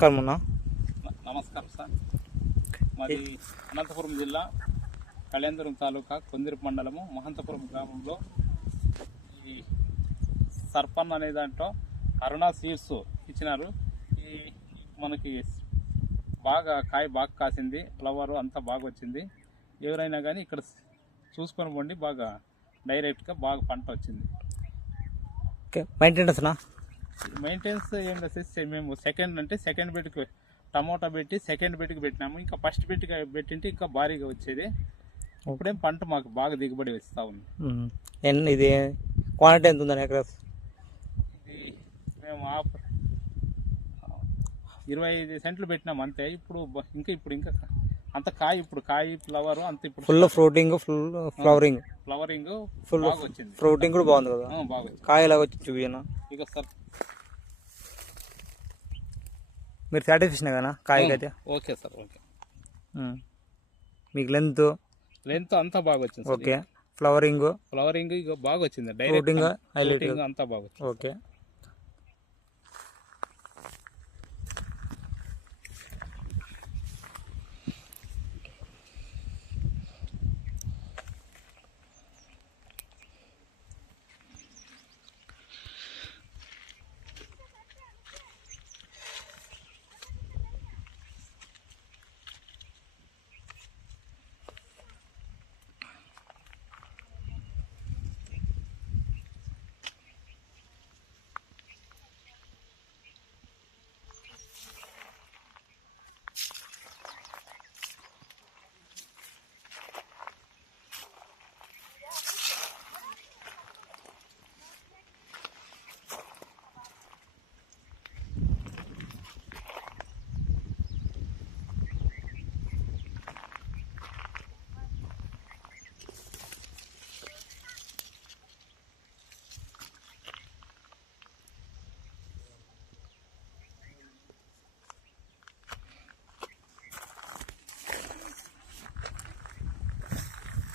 నమస్కారం అన్న. నమస్కారం సార్. మాది అనంతపురం జిల్లా కళ్యాణదుర్గం తాలూకా కొందిరి మండలము మహంతపురం గ్రామంలో ఈ సర్పన్ అనే దాంట్లో అరుణ సీడ్స్ ఇచ్చినారు. ఈ మనకి కాయ బాగా కాసింది, ఫ్లవర్ అంతా బాగా వచ్చింది. ఎవరైనా కానీ ఇక్కడ చూసుకొని పోండి, బాగా డైరెక్ట్గా బాగా పంట వచ్చింది. మెయింటెనెన్స్ ఏం లేదు. మేము సెకండ్ బెడ్కి టమోటా పెట్టి సెకండ్ బెడ్కి పెట్టినాము. ఇంకా ఫస్ట్ బెడ్కి పెట్టింటే ఇంకా భారీగా వచ్చేది. ఇప్పుడేం పంట మాకు బాగా దిగుబడి వస్తూ ఉంది. ఇది క్వాంటిటీ ఎంత ఉందని ఎక్కడ? ఇది మేము 25 సెంట్లు పెట్టినాం అంతే. ఇప్పుడు ఇంకా అంత కాయ ఫ్లవర్ అంత ఇప్పుడు full fruiting, full flowering full బాగా వచ్చింది. ఫ్రూటింగ్ కూడా బాగుంది కదా. బాగా వచ్చింది. కాయ ఎలాగ వచ్చి చూపినా ఇక సార్ మీరు సాటిస్ఫాక్షన్ కదా కాయకి అయితే? Okay sir, okay. మీకు లెంత్ అంతా బాగా వచ్చింది. ఓకే. ఫ్లవరింగ్ ఇక బాగా వచ్చింది. ఫ్రూటింగ్ అంతా బాగా వచ్చింది. ఓకే.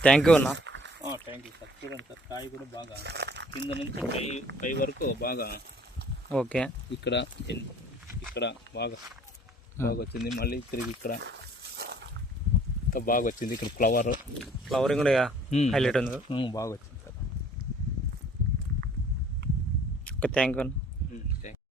థ్యాంక్ యూ అన్న. Thank you sir. చూడండి సార్, కాయ కూడా బాగా కింద నుంచి పై వరకు బాగా. ఓకే. ఇక్కడ బాగా వచ్చింది. మళ్ళీ తిరిగి ఇక్కడ బాగా వచ్చింది. ఇక్కడ ఫ్లవరింగ్ కూడా హైలైట్ ఉంది. బాగా వచ్చింది సార్. ఓకే, థ్యాంక్ యూ అన్న. Thank you.